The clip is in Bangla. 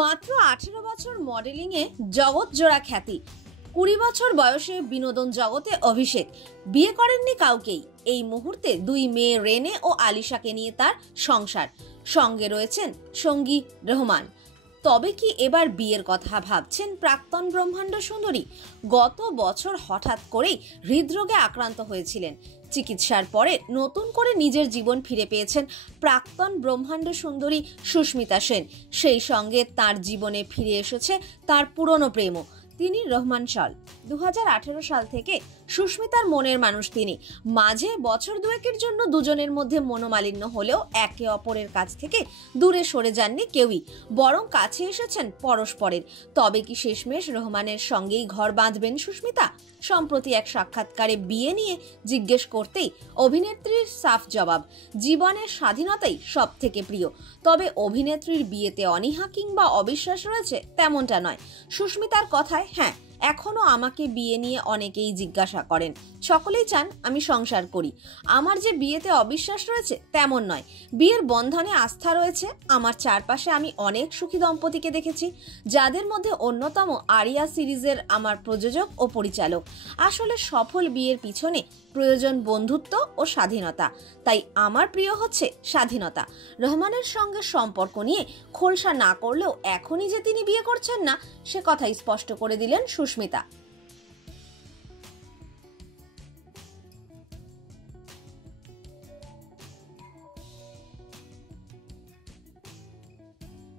মাত্র 18 বছর মডেলিংয়ে জগৎজোড়া খ্যাতি, 20 বছর বয়সে বিনোদন জগতে অভিষেক, বিয়ে করেননি কাউকেই। এই মুহূর্তে দুই মেয়ে রেনে ও আলিশাকে নিয়ে তার সংসার, সঙ্গে রয়েছেন সঙ্গী রহমান। তবে কি এবার বিয়ের কথা ভাবছেন প্রাক্তন ব্রহ্মাণ্ড সুন্দরী? গত বছর হঠাৎ করেই হৃদরোগে আক্রান্ত হয়েছিলেন। চিকিৎসার পরে নতুন করে নিজের জীবন ফিরে পেয়েছেন প্রাক্তন ব্রহ্মাণ্ড সুন্দরী সুস্মিতা সেন। সেই সঙ্গে তার জীবনে ফিরে এসেছে তার পুরনো প্রেমও, তিনি রহমান সাল। 2018 সাল থেকে সুস্মিতার মনের মানুষ তিনি। মাঝে বছর দুয়েকের জন্য দুজনের মধ্যে মনোমালিন্য হলেও একে অপরের কাছ থেকে দূরে সরে যাননি কেউই, বরং কাছে এসেছেন পরস্পরের। তবে কি শেষমেশ রহমানের সঙ্গেই ঘর বাঁধবেন সুস্মিতা? সম্প্রতি এক সাক্ষাৎকারে বিয়ে নিয়ে জিজ্ঞেস করতেই অভিনেত্রীর সাফ জবাব, জীবনের স্বাধীনতাই সব থেকে প্রিয়। তবে অভিনেত্রীর বিয়েতে অনীহা কিংবা অবিশ্বাস রয়েছে তেমনটা নয়। সুস্মিতার কথায়, হ্যাঁ, এখনো আমাকে বিয়ে নিয়ে অনেকেই জিজ্ঞাসা করেন, সকলেই চান আমি সংসার করি। আমার যে বিয়েতে অবিশ্বাস রয়েছে তেমন নয়, বিয়ের বন্ধনে আস্থা রয়েছে। আমার চারপাশে আমি অনেক সুখী দম্পতিকে দেখেছি, যাদের মধ্যে অন্যতম আরিয়া সিরিজের আমার প্রযোজক ও পরিচালক। আসলে সফল বিয়ের পিছনে প্রয়োজন বন্ধুত্ব ও স্বাধীনতা, তাই আমার প্রিয় হচ্ছে স্বাধীনতা। রহমানের সঙ্গে সম্পর্ক নিয়ে খোলসা না করলেও এখনই যে তিনি বিয়ে করছেন না, সে কথাই স্পষ্ট করে দিলেন সুস্মিতা।